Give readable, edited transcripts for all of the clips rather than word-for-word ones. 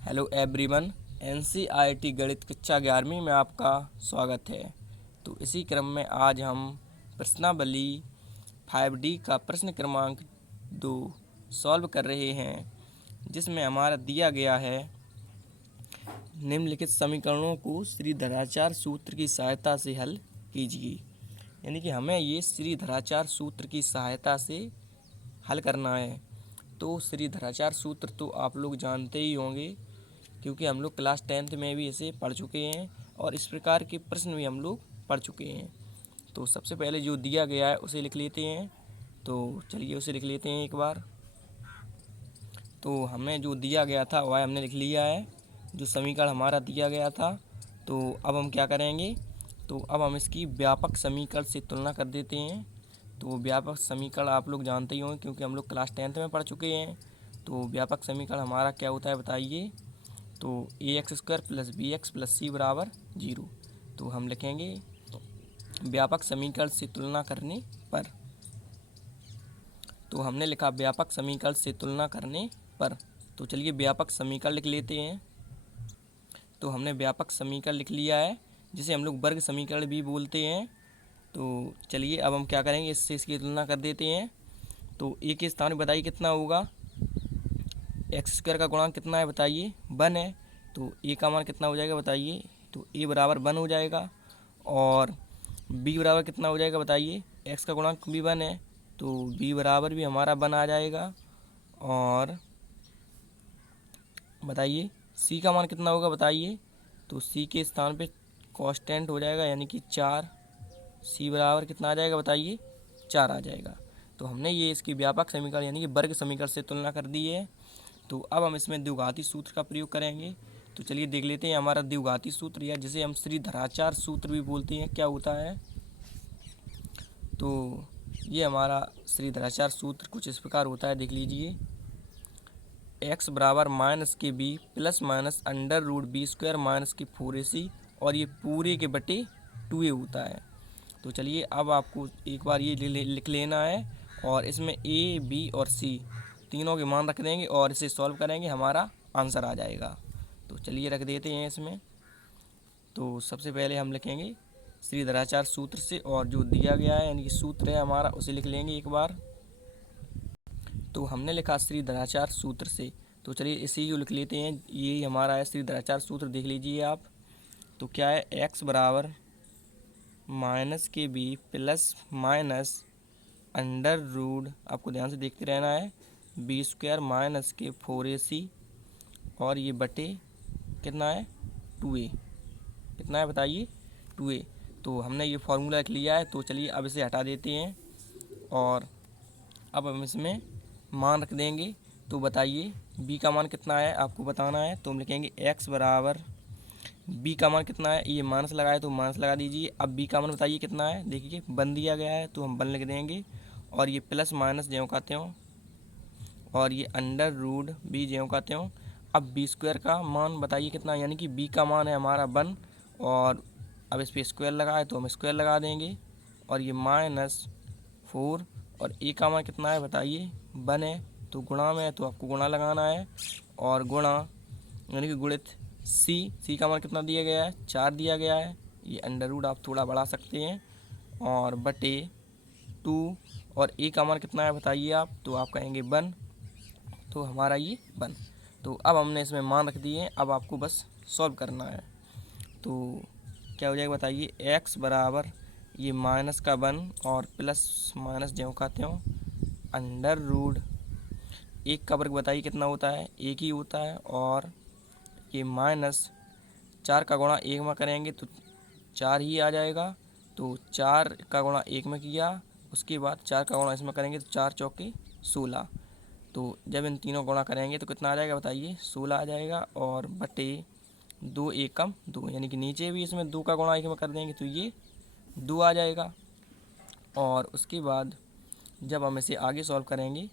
Hello everyone. NCERT गणित कक्षा 11वीं में आपका स्वागत है। तो इसी क्रम में आज हम प्रश्नावली 5D का प्रश्न क्रमांक 2 सॉल्व कर रहे हैं, जिसमें हमारा दिया गया है निम्नलिखित समीकरणों को श्रीधराचार्य सूत्र की सहायता से हल कीजिए। यानी कि हमें ये श्रीधराचार्य सूत्र की सहायता से हल करना है। तो श्रीधराचार्य सूत्र तो आप लोग जानते ही होंगे, क्योंकि हम लोग क्लास 10th में भी इसे पढ़ चुके हैं और इस प्रकार के प्रश्न भी हम लोग पढ़ चुके हैं। तो सबसे पहले जो दिया गया है उसे लिख लेते हैं। तो चलिए उसे लिख लेते हैं एक बार। तो हमें जो दिया गया था वह हमने लिख लिया है, जो समीकरण हमारा दिया गया था। तो अब हम क्या करेंगे, तो अब हम इसकी व्यापक समीकरण से तुलना कर देते हैं। तो व्यापक समीकरण आप लोग जानते ही होंगे, क्योंकि हम लोग क्लास 10th में पढ़ चुके हैं। तो व्यापक समीकरण हमारा क्या होता है बताइए। तो ax² + bx + c बराबर 0। तो हम लिखेंगे व्यापक समीकरण से तुलना करने पर। तो हमने लिखा व्यापक समीकरण से तुलना करने पर। तो चलिए व्यापक समीकरण लिख लेते हैं। तो हमने व्यापक समीकरण लिख लिया है, जिसे हम लोग वर्ग समीकरण भी बोलते हैं। तो चलिए अब हम क्या करेंगे, इससे इसकी तुलना कर देते हैं। तो ए के स्थान पर बताइए कितना होगा। x² का गुणांक कितना है बताइए, 1 है। तो ए का मान कितना हो जाएगा बताइए। तो ए बराबर 1 हो जाएगा। और बी बराबर कितना हो जाएगा बताइए, x का गुणांक भी 1 है। तो बी बराबर भी हमारा 1 आ जाएगा। और बताइए सी का मान कितना होगा बताइए। तो सी के स्थान पे कांस्टेंट हो जाएगा, यानी कि 4। सी बराबर कितना आ जाएगा बताइए, 4 आ जाएगा। तो हमने ये इसकी व्यापक समीकरण यानी कि वर्ग समीकरण से तुलना कर दी है। तो अब हम इसमें द्विघाती सूत्र का प्रयोग करेंगे। तो चलिए देख लेते हैं हमारा द्विघाती सूत्र, या जिसे हम श्रीधराचार्य सूत्र भी बोलते हैं, क्या होता है। तो ये हमारा श्रीधराचार्य सूत्र कुछ इस प्रकार होता है, देख लीजिए। x बराबर -kb + -√b² - 4ac, और ये पूरे के बटे 2a होता है। तो चलिए अब आपको एक बार ये लिख लेना है, और इसमें a, b और c तीनों के मान रख देंगे और इसे सॉल्व करेंगे, हमारा आंसर आ जाएगा। तो चलिए रख देते हैं इसमें। तो सबसे पहले हम लिखेंगे श्रीधराचार्य सूत्र से, और जो दिया गया है यानी कि सूत्र है हमारा, उसे लिख लेंगे एक बार। तो हमने लिखा श्रीधराचार्य सूत्र से। तो चलिए इसी को लिख लेते हैं, ये हमारा है श्रीधराचार्य सूत्र, देख लीजिए आप। तो क्या है, x बराबर -kb + -√, आपको ध्यान से देखते रहना है, b² - -4ac, और ये बटे कितना है, 2a। कितना है बताइए, 2a। तो हमने ये फार्मूला लिख लिया है। तो चलिए अब इसे हटा देते हैं, और अब हम इसमें मान रख देंगे। तो बताइए b का मान कितना है, आपको बताना है। तो हम लिखेंगे x बराबर, b का मान कितना है, ये माइनस लगाए तो माइनस लगा दीजिए। अब b का मान बताइए कितना है, देखिए 1 दिया गया है तो हम 1 लिख देंगे, और ये प्लस माइनस ज्यों कहते हो, और ये √b ज्यों कहते हो। अब b² का मान बताइए कितना है, यानी कि b का मान है हमारा 1, और अब इस पर स्क्वायर लगाए तो हम स्क्वायर लगा देंगे, और ये -4, और a का मान कितना है बताइए, 1 है। तो गुणा में है तो आपको गुणा लगाना है, और गुणा यानी कि गुणित c का मान कितना दिया गया है, 4 दिया गया है। ये √ आप थोड़ा बढ़ा सकते हैं, और बटे 2, और a का मान कितना है बताइए आप। तो आप कहेंगे 1। तो हमारा ये 1। तो अब हमने इसमें मान रख दिए हैं, अब आपको बस सॉल्व करना है। तो क्या हो जाएगा बताइए, x बराबर ये माइनस का 1 और प्लस माइनस ज्यों कहते हो, √ 1 का वर्ग बताइए कितना होता है, 1 ही होता है। और ये -4 का गुणा 1 में करेंगे तो 4 ही आ जाएगा। तो 4 का गुणा 1 में किया, उसके बाद 4 का गुणा इसमें करेंगे तो 4 चौके 16। तो जब इन तीनों गुणा करेंगे तो कितना आ जाएगा बताइए, 16 आ जाएगा। और बटे 2, 1 कम 2, यानी कि नीचे भी इसमें 2 का गुणा 1 में कर देंगे तो ये 2 आ जाएगा। और उसके बाद जब हम इसे आगे सॉल्व करेंगे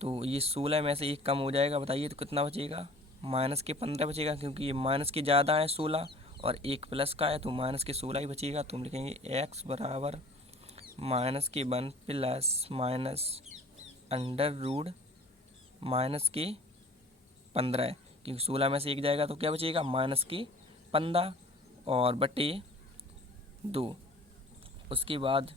तो ये 16 में से 1 कम हो जाएगा, बताइए तो कितना बचेगा, -15 बचेगा, क्योंकि ये माइनस के ज़्यादा है 16, और 1 प्लस का है तो -16 ही बचेगा। तो हम लिखेंगे x बराबर -1 प्लस माइनस √-15। क्योंकि 16 में से 1 जाएगा तो क्या बचेगा, माइनस के 15 और बटे 2। उसके बाद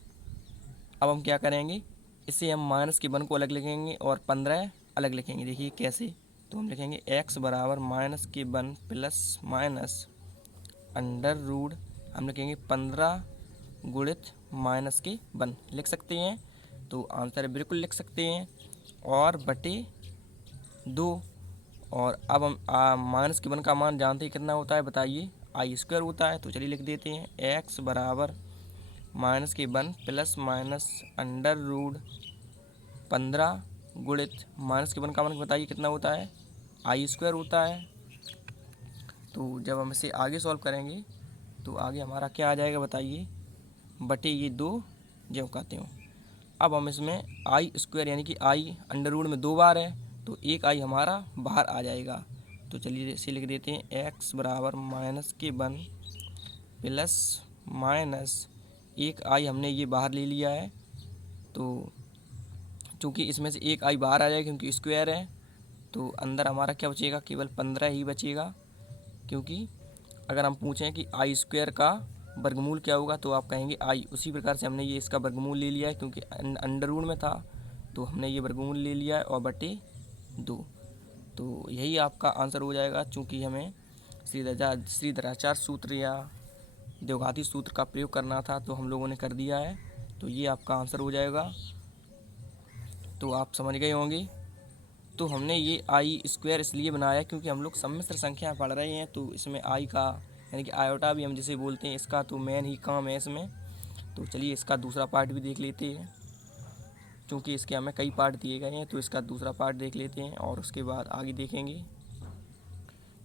अब हम क्या करेंगे, इसे हम माइनस के 1 को अलग लिखेंगे और 15 अलग लिखेंगे। देखिए कैसे, तो हम लिखेंगे x बराबर माइनस के 1 प्लस माइनस अंडर रूट, हम लिखेंगे 15 गुणित माइनस के 1 लिख सकते हैं, तो आंसर बिल्कुल लिख सकते हैं, और बटे 2। और अब हम माइनस के 1 का मान जानते हैं कितना होता है, बताइए, आई स्क्वायर होता है। तो चलिए लिख देते हैं x बराबर माइनस के 1 प्लस माइनस अंडर रूट 15 गुणित माइनस के 1 का मान बताइए कितना होता है, आई स्क्वायर होता है। तो जब हम इसे आगे सॉल्व करेंगे तो आगे हमारा क्या आ जाएगा, बताइए, बटे ये 2 जो कहते हो। अब हम इसमें आई स्क्वायर यानी कि आई अंडर रूट में 2 बार है, तो एक आई हमारा बाहर आ जाएगा। तो चलिए इसे लिख देते हैं x बराबर माइनस के 1 प्लस माइनस एक आई हमने ये बाहर ले लिया है, तो चूँकि इसमें से एक आई बाहर आ जाएगा क्योंकि स्क्वायर है, तो अंदर हमारा क्या बचेगा, केवल 15 ही बचेगा। क्योंकि अगर हम पूछें कि आई स्क्वायर का वर्गमूल क्या होगा तो आप कहेंगे आई, उसी प्रकार से हमने ये इसका वर्गमूल ले लिया है क्योंकि अंडर रूट में था, तो हमने ये वर्गमूल ले लिया है और बटे 2। तो यही आपका आंसर हो जाएगा। चूँकि हमें श्रीधराचार्य सूत्र या द्विघाती सूत्र का प्रयोग करना था तो हम लोगों ने कर दिया है, तो ये आपका आंसर हो जाएगा। तो आप समझ गए होंगे। तो हमने ये आई स्क्वायर इसलिए बनाया क्योंकि हम लोग सम्मिश्र संख्या पढ़ रहे हैं, तो इसमें आई का यानी कि आयोटा भी हम जिसे बोलते हैं, इसका तो मेन ही काम है इसमें। तो चलिए इसका दूसरा पार्ट भी देख लेते हैं, क्योंकि इसके हमें कई पार्ट दिए गए हैं, तो इसका दूसरा पार्ट देख लेते हैं और उसके बाद आगे देखेंगे।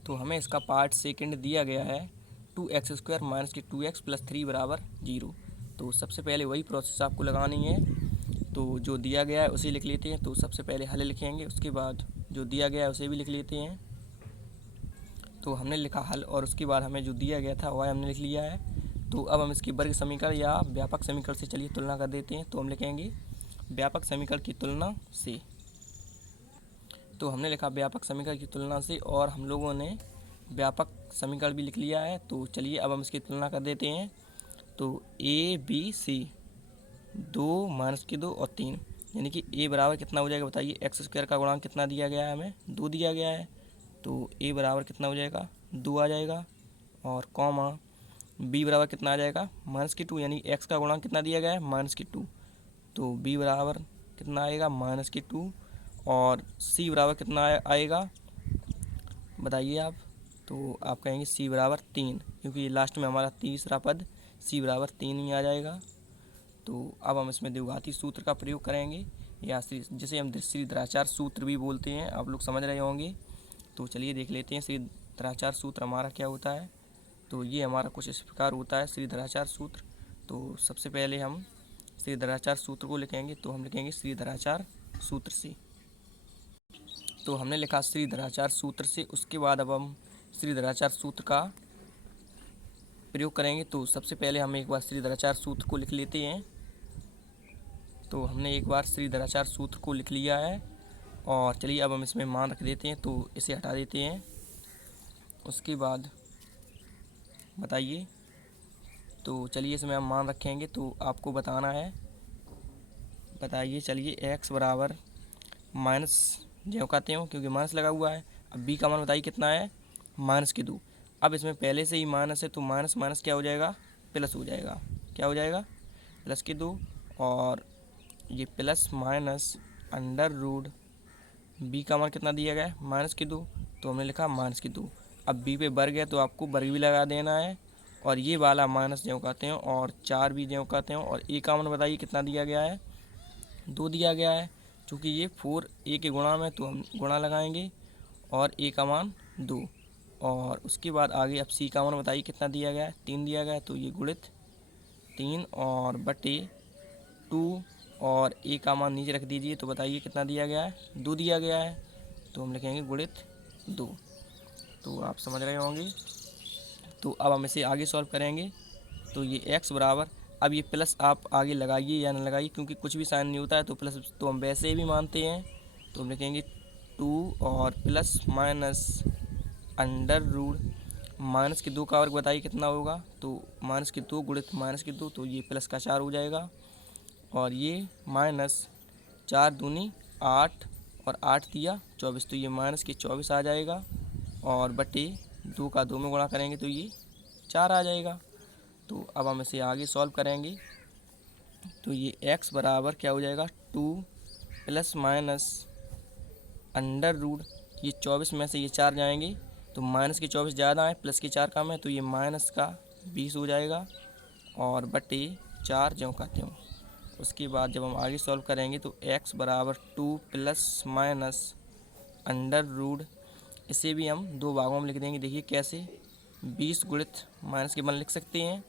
तो हमें इसका पार्ट सेकंड दिया गया है 2x² माइनस के 2x प्लस 3 बराबर 0। तो सबसे पहले वही प्रोसेस आपको लगानी है, तो जो दिया गया है उसे लिख लेते हैं। तो सबसे पहले हल लिखेंगे, उसके बाद जो दिया गया है उसे भी लिख लेते हैं। तो हमने लिखा हल और उसके बाद हमें जो दिया गया था वह हमने लिख लिया है। तो अब हम इसकी वर्ग समीकरण या व्यापक समीकरण से चलिए तुलना कर देते हैं। तो हम लिखेंगे व्यापक समीकरण की तुलना से। तो हमने लिखा व्यापक समीकरण की तुलना से और हम लोगों ने व्यापक समीकरण भी लिख लिया है। तो चलिए अब हम इसकी तुलना कर देते हैं। तो ए बी सी 2 माइनस के 2 और 3 यानी कि ए बराबर कितना हो जाएगा, बताइए। एक्स स्क्वायर का गुणांक कितना दिया गया है, हमें 2 दिया गया है, तो ए बराबर कितना हो जाएगा, 2 आ जाएगा। और कॉमा बी बराबर कितना आ जाएगा, माइनस के 2 यानी एक्स का गुणांक कितना दिया गया है, माइनस के 2, तो बी बराबर कितना आएगा, माइनस के 2। और सी बराबर कितना आएगा, बताइए आप। तो आप कहेंगे सी बराबर 3, क्योंकि लास्ट में हमारा तीसरा पद सी बराबर 3 ही आ जाएगा। तो अब हम इसमें द्विघाती सूत्र का प्रयोग करेंगे या जिसे हम श्रीधराचार्य सूत्र भी बोलते हैं, आप लोग समझ रहे होंगे। तो चलिए देख लेते हैं श्रीधराचार्य सूत्र हमारा क्या होता है। तो ये हमारा कुछ इस प्रकार होता है श्रीधराचार्य सूत्र। तो सबसे पहले हम श्रीधराचार्य सूत्र को लिखेंगे, तो हम लिखेंगे श्रीधराचार्य सूत्र से। तो हमने लिखा श्रीधराचार्य सूत्र से। उसके बाद अब हम श्रीधराचार्य सूत्र का प्रयोग करेंगे। तो सबसे पहले हम एक बार श्रीधराचार्य सूत्र को लिख लेते हैं। तो हमने एक बार श्रीधराचार्य सूत्र को लिख लिया है और चलिए अब हम इसमें मान रख देते हैं, तो इसे हटा देते हैं। उसके बाद बताइए, तो चलिए इसमें हम मान रखेंगे, तो आपको बताना है, बताइए। चलिए x बराबर माइनस जो कहते हो क्योंकि माइनस लगा हुआ है। अब b का मान बताइए कितना है, माइनस के 2। अब इसमें पहले से ही माइनस है तो माइनस माइनस क्या हो जाएगा, प्लस हो जाएगा। क्या हो जाएगा, प्लस के 2। और ये plus minus under root b का मान कितना दिया गया है, माइनस के 2, तो हमने लिखा माइनस के 2। अब बी पे वर्ग है तो आपको वर्ग भी लगा देना है, और ये वाला माइनस जो कहते हैं और 4 भी जो कहते हैं। और ए का मान बताइए कितना दिया गया है, 2 दिया गया है। चूँकि ये 4 ए के गुणा में तो हम गुणा लगाएंगे और ए का मान 2। और उसके बाद आगे अब सी का मान बताइए कितना दिया गया है, 3 दिया गया है, तो ये गुणित 3 और बटे 2 और ए का मान नीचे रख दीजिए। तो बताइए कितना दिया गया है, 2 दिया गया है, तो हम लिखेंगे गुणित 2। तो आप समझ रहे होंगे। तो अब हम इसे आगे सॉल्व करेंगे। तो ये x बराबर, अब ये प्लस आप आगे लगाइए या ना लगाइए, क्योंकि कुछ भी साइन नहीं होता है तो प्लस तो हम वैसे भी मानते हैं। तो हम लिखेंगे 2 और plus minus under root minus के 2 का वर्ग बताइए कितना होगा। तो माइनस के 2 गुणित माइनस के 2, तो ये प्लस का 4 हो जाएगा। और ये माइनस 4 दूनी 8 और 8 दिया 24, तो ये माइनस के 24 आ जाएगा। और बटे 2 का 2 में गुणा करेंगे तो ये 4 आ जाएगा। तो अब हम इसे आगे सॉल्व करेंगे। तो ये x बराबर क्या हो जाएगा 2 प्लस माइनस अंडर रूट, ये 24 में से ये 4 जाएंगे तो माइनस के 24 ज़्यादा है, प्लस के 4 कम है, तो ये माइनस का 20 हो जाएगा। और बटे 4 ज्यों का त्यों। उसके बाद जब हम आगे सॉल्व करेंगे तो x बराबर 2 प्लस माइनस अंडर रूट, इसे भी हम 2 भागों में लिख देंगे। देखिए कैसे, 20 गुणित माइनस के 1 लिख सकते हैं,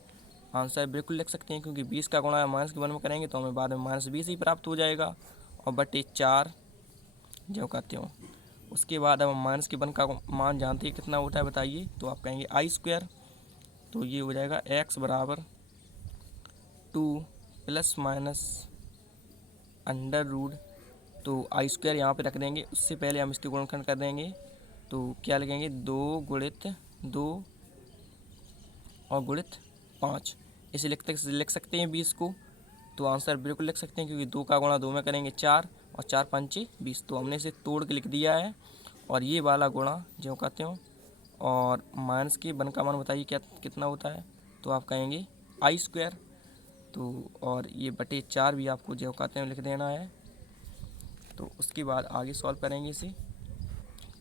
आंसर बिल्कुल लिख सकते हैं, क्योंकि 20 का गुणा माइनस के 1 में करेंगे तो हमें बाद में माइनस 20 ही प्राप्त हो जाएगा। और बटे 4 ज्यों का त्यों। उसके बाद अब हम माइनस के 1 का मान जानते हैं कितना होता है बताइए। तो आप कहेंगे आई स्क्वायर, तो ये हो जाएगा x बराबर 2 प्लस माइनस अंडर रूट, तो आई स्क्वायर यहाँ पे रख देंगे। उससे पहले हम इसके गुणनखंड कर देंगे। तो क्या लिखेंगे 2 गुणित 2 और गुणित 5, इसे लिख सकते हैं 20 को। तो आंसर बिल्कुल लिख सकते हैं, क्योंकि 2 का गुणा 2 में करेंगे 4 और 4 पंचे 20, तो हमने इसे तोड़ के लिख दिया है। और ये वाला गुणा ज्यों का त्यों। और माइनस के 1 का मान बताइए क्या कितना होता है। तो आप कहेंगे आई स्क्वायर, तो और ये बटे 4 भी आपको ज्यों का त्यों लिख देना है। तो उसके बाद आगे सॉल्व करेंगे इसे।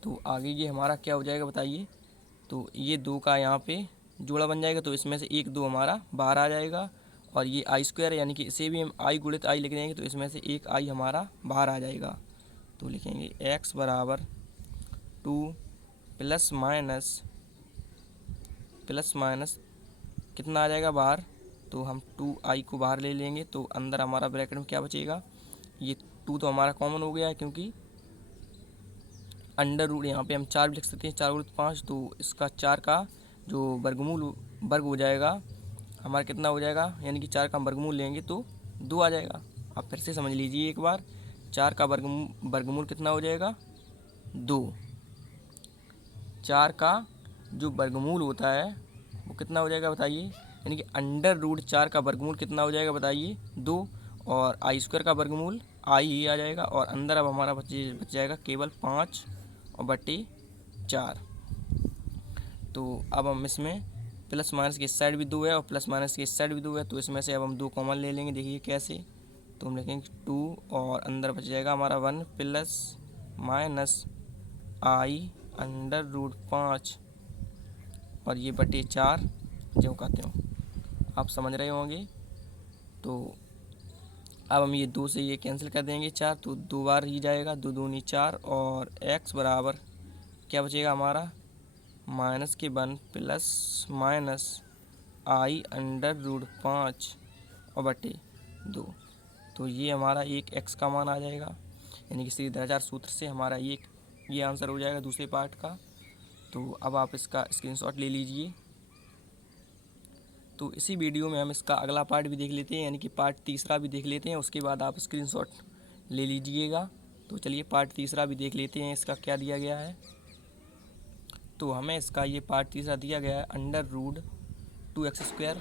तो आगे ये हमारा क्या हो जाएगा बताइए। तो ये 2 का यहाँ पे जोड़ा बन जाएगा, तो इसमें से 1 2 हमारा बाहर आ जाएगा। और ये आई स्क्वायर यानी कि इसे भी हम आई गुणित आई लिख देंगे, तो इसमें से 1 आई हमारा बाहर आ जाएगा। तो लिखेंगे x बराबर 2 प्लस माइनस कितना आ जाएगा बाहर। तो हम 2i को बाहर ले लेंगे, तो अंदर हमारा ब्रैकेट में क्या बचेगा, ये 2 तो हमारा कॉमन हो गया है, क्योंकि अंडर रूट यहाँ पे हम 4 भी लिख सकते हैं, 4 गुणित 5, तो इसका 4 का जो वर्ग हो जाएगा हमारा कितना हो जाएगा, यानी कि 4 का वर्गमूल लेंगे तो 2 आ जाएगा। आप फिर से समझ लीजिए एक बार, 4 का वर्गमूल कितना हो जाएगा 2। 4 का जो वर्गमूल होता है वो कितना हो जाएगा बताइए, यानी कि अंडर रूट 4 का वर्गमूल कितना हो जाएगा बताइए 2। और आई स्क्वायर का वर्गमूल आई ही आ जाएगा। और अंदर अब हमारा बच जाएगा केवल 5 और बटे 4। तो अब हम इसमें प्लस माइनस के इस साइड भी 2 है और प्लस माइनस के इस साइड भी 2 है, तो इसमें से अब हम 2 कॉमन ले लेंगे। देखिए कैसे, तो हम लिखेंगे 2 और अंदर बच जाएगा हमारा 1 प्लस माइनस आई अंडर रूट 5 और ये बटे 4 ज्यों का त्यों। आप समझ रहे होंगे। तो अब हम ये 2 से ये कैंसिल कर देंगे 4, तो 2 बार ही जाएगा, 2 दूनी 4 और x बराबर क्या बचेगा हमारा माइनस के 1 प्लस माइनस आई अंडर रूट 5 और बटे 2। तो ये हमारा एक x का मान आ जाएगा, यानी कि सीधाचार सूत्र से हमारा ये आंसर हो जाएगा दूसरे पार्ट का। तो अब आप इसका स्क्रीनशॉट ले लीजिए। तो इसी वीडियो में हम इसका अगला पार्ट भी देख लेते हैं, यानी कि पार्ट तीसरा भी देख लेते हैं, उसके बाद आप स्क्रीनशॉट ले लीजिएगा। तो चलिए पार्ट तीसरा भी देख लेते हैं, इसका क्या दिया गया है। तो हमें इसका ये पार्ट तीसरा दिया गया है under root 2x square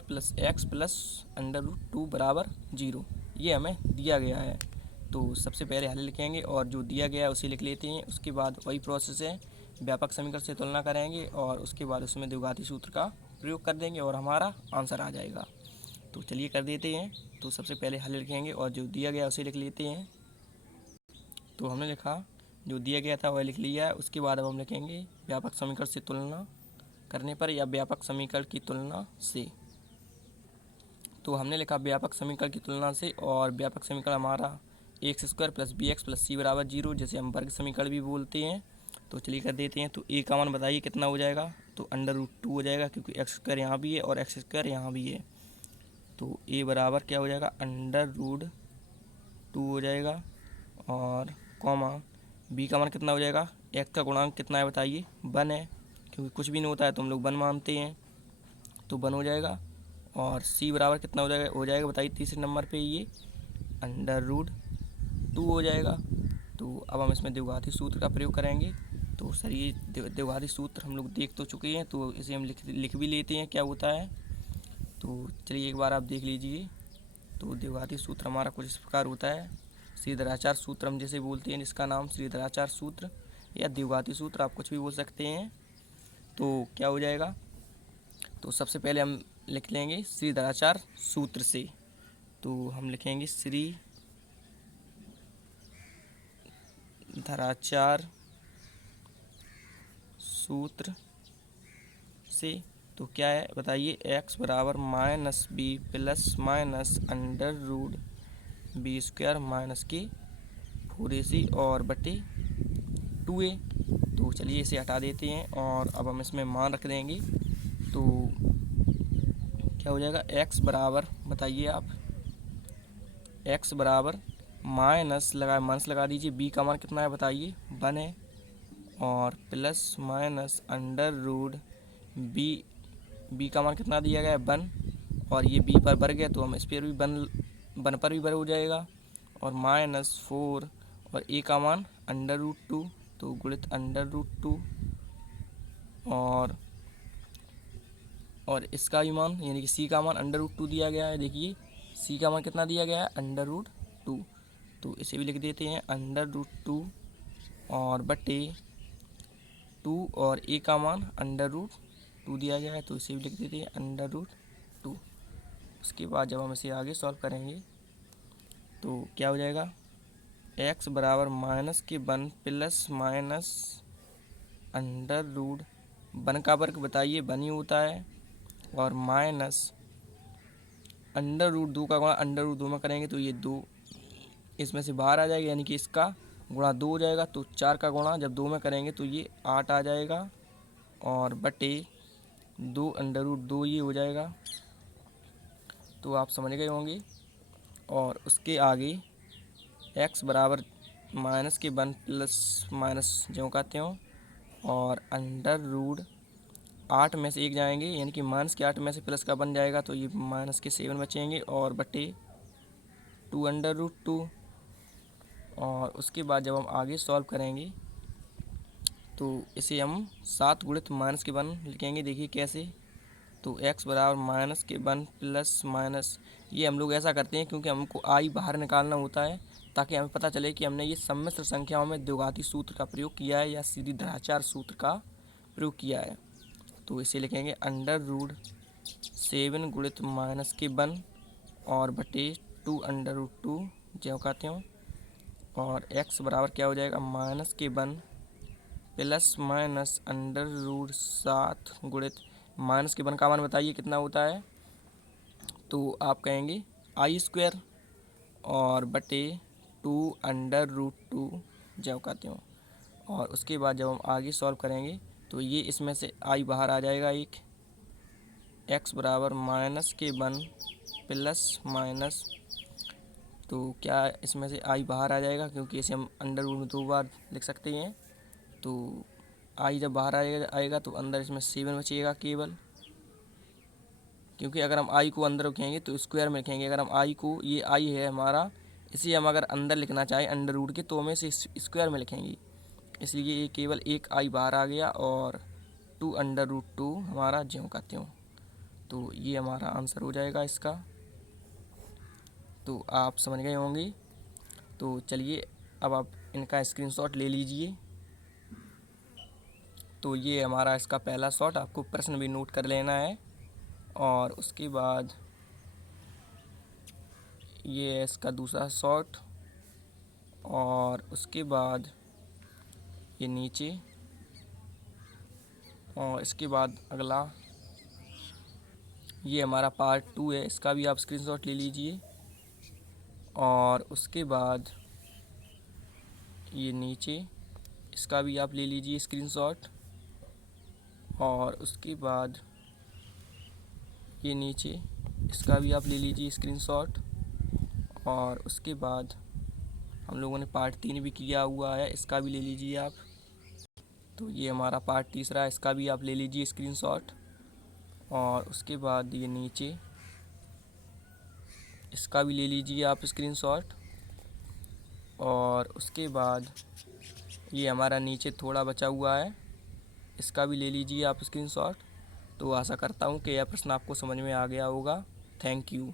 plus x plus under root 2 बराबर 0, ये हमें दिया गया है। तो सबसे पहले हल लिखेंगे और जो दिया गया है उसे लिख लेते हैं। उसके बाद वही प्रोसेस है, व्यापक समीकरण से तुलना करेंगे और उसके बाद उसमें द्विघाती सूत्र का प्रयोग कर देंगे और हमारा आंसर आ जाएगा। तो चलिए कर देते हैं। तो सबसे पहले हल लिखेंगे और जो दिया गया उसे लिख लेते हैं। तो हमने लिखा, जो दिया गया था वह लिख लिया है। उसके बाद अब हम लिखेंगे व्यापक समीकरण से तुलना करने पर या व्यापक समीकरण की तुलना से। तो हमने लिखा व्यापक समीकरण की तुलना से, और व्यापक समीकरण हमारा x square plus b x plus c बराबर 0, जैसे हम वर्ग समीकरण भी बोलते हैं। तो चलिए कर देते हैं। तो ए का मान बताइए कितना हो जाएगा। तो अंडर रूट 2 हो जाएगा, क्योंकि एक्स स्क्वायर यहाँ भी है और एक्स स्क्वायर यहाँ भी है। तो ए बराबर क्या हो जाएगा अंडर रूट 2 हो जाएगा। और कॉमा बी का मान कितना हो जाएगा, एक्स का गुणांक कितना है बताइए 1 है, क्योंकि कुछ भी नहीं होता है तो हम लोग 1 मानते हैं, तो 1 हो जाएगा। और सी बराबर कितना हो जाएगा बताइए तीसरे नंबर पे ये अंडर रूट 2 हो जाएगा। तो अब हम इसमें द्विघाती सूत्र का प्रयोग करेंगे। तो सर ये द्विघाती सूत्र हम लोग देख तो चुके हैं, तो इसे हम लिख भी लेते हैं क्या होता है। तो चलिए एक बार आप देख लीजिए। तो द्विघाती सूत्र हमारा कुछ इस प्रकार होता है। श्रीधराचार्य सूत्र हम जैसे बोलते हैं, जिसका नाम श्रीधराचार्य सूत्र या द्विघाती सूत्र, आप कुछ भी बोल सकते हैं। तो क्या हो जाएगा, तो सबसे पहले हम लिख लेंगे श्रीधराचार्य सूत्र से। तो हम लिखेंगे श्रीधराचार्य सूत्र से। तो क्या है बताइए, x बराबर minus b plus minus under root b square minus के 4ac और बटे 2a। तो चलिए इसे हटा देते हैं और अब हम इसमें मान रख देंगे। तो क्या हो जाएगा, x बराबर बताइए आप, x बराबर माइनस लगा दीजिए, b का मान कितना है बताइए, 1 है, और plus minus under root b का मान कितना दिया गया है, 1, और ये b पर बढ़ गया तो हम इस पर भी 1 पर भी बढ़ हो जाएगा, और माइनस 4 और a का मान अंडर रूट 2, तो गुणित अंडर रूट 2 और इसका भी मान यानी कि c का मान अंडर रूट 2 दिया गया है। देखिए c का मान कितना दिया गया है, अंडर रूट 2, तो इसे भी लिख देते हैं अंडर रूट 2 और बटे 2, और a का मान अंडर रूट 2 दिया गया है, तो इसे भी लिख देते हैं अंडर रूट 2। उसके बाद जब हम इसे आगे सॉल्व करेंगे तो क्या हो जाएगा, x बराबर माइनस के 1 प्लस माइनस अंडर रूट 1 का वर्ग बताइए 1 ही होता है, और माइनस अंडर रूट 2 का गुणा अंडर रूट 2 में करेंगे तो ये 2 इसमें से बाहर आ जाएगा, यानी कि इसका गुणा 2 हो जाएगा, तो 4 का गुणा जब 2 में करेंगे तो ये 8 आ जाएगा, और बटे 2 अंडर रूट 2 ये हो जाएगा। तो आप समझ गए होंगे। और उसके आगे x बराबर माइनस के 1 प्लस माइनस जो कहते हो, और अंडर रूट 8 में से 1 जाएंगे, यानी कि माइनस के 8 में से प्लस का बन जाएगा, तो ये माइनस के 7 बचेंगे, और बटे 2 अंडर रूट 2। और उसके बाद जब हम आगे सॉल्व करेंगे तो इसे हम 7 गुणित माइनस के 1 लिखेंगे। देखिए कैसे, तो x बराबर माइनस के 1 प्लस माइनस, ये हम लोग ऐसा करते हैं क्योंकि हमको आई बाहर निकालना होता है, ताकि हमें पता चले कि हमने ये सम्मिश्र संख्याओं में द्विघाती सूत्र का प्रयोग किया है या श्रीधराचार्य सूत्र का प्रयोग किया है। तो इसे लिखेंगे अंडर रूट 7 गुणित माइनस के 1 और बटे 2 अंडर रूट 2 जो कहते हो, और x बराबर क्या हो जाएगा, माइनस के 1 प्लस माइनस अंडर रूट 7 गुणित माइनस के 1 का मान बताइए कितना होता है, तो आप कहेंगे आई स्क्वायर, और बटे 2 अंडर रूट 2 जो कहते हो। और उसके बाद जब हम आगे सॉल्व करेंगे तो ये इसमें से आई बाहर आ जाएगा एक, x बराबर माइनस के 1 प्लस माइनस, तो क्या इसमें से आई बाहर आ जाएगा क्योंकि इसे हम अंडर रूट में 2 बार लिख सकते हैं। तो आई जब बाहर आएगा तो अंदर इसमें 7 बचेगा केवल, क्योंकि अगर हम आई को अंदर रखेंगे तो स्क्वायर में लिखेंगे। अगर हम आई को, ये आई है हमारा, इसे हम अगर अंदर लिखना चाहें अंडर रूट के तो हमें इसे स्क्वायर में लिखेंगे, इसलिए ये केवल एक आई बाहर आ गया, और 2 अंडर रूट 2 हमारा ज्यों कहते हो। तो ये हमारा आंसर हो जाएगा इसका। तो आप समझ गए होंगे। तो चलिए अब आप इनका स्क्रीनशॉट ले लीजिए। तो ये हमारा इसका पहला शॉट, आपको प्रश्न भी नोट कर लेना है, और उसके बाद ये है इसका दूसरा शॉट, और उसके बाद ये नीचे, और इसके बाद अगला ये हमारा पार्ट 2 है, इसका भी आप स्क्रीनशॉट ले लीजिए, और उसके बाद ये नीचे, इसका भी आप ले लीजिए स्क्रीनशॉट, और उसके बाद ये नीचे, इसका भी आप ले लीजिए स्क्रीनशॉट, और उसके बाद हम लोगों ने पार्ट 3 भी किया हुआ है, इसका भी ले लीजिए आप। तो ये हमारा पार्ट तीसरा है, इसका भी आप ले लीजिए स्क्रीनशॉट, और उसके बाद ये नीचे, इसका भी ले लीजिए आप स्क्रीनशॉट, और उसके बाद ये हमारा नीचे थोड़ा बचा हुआ है, इसका भी ले लीजिए आप स्क्रीनशॉट। तो आशा करता हूँ कि यह प्रश्न आपको समझ में आ गया होगा। Thank you.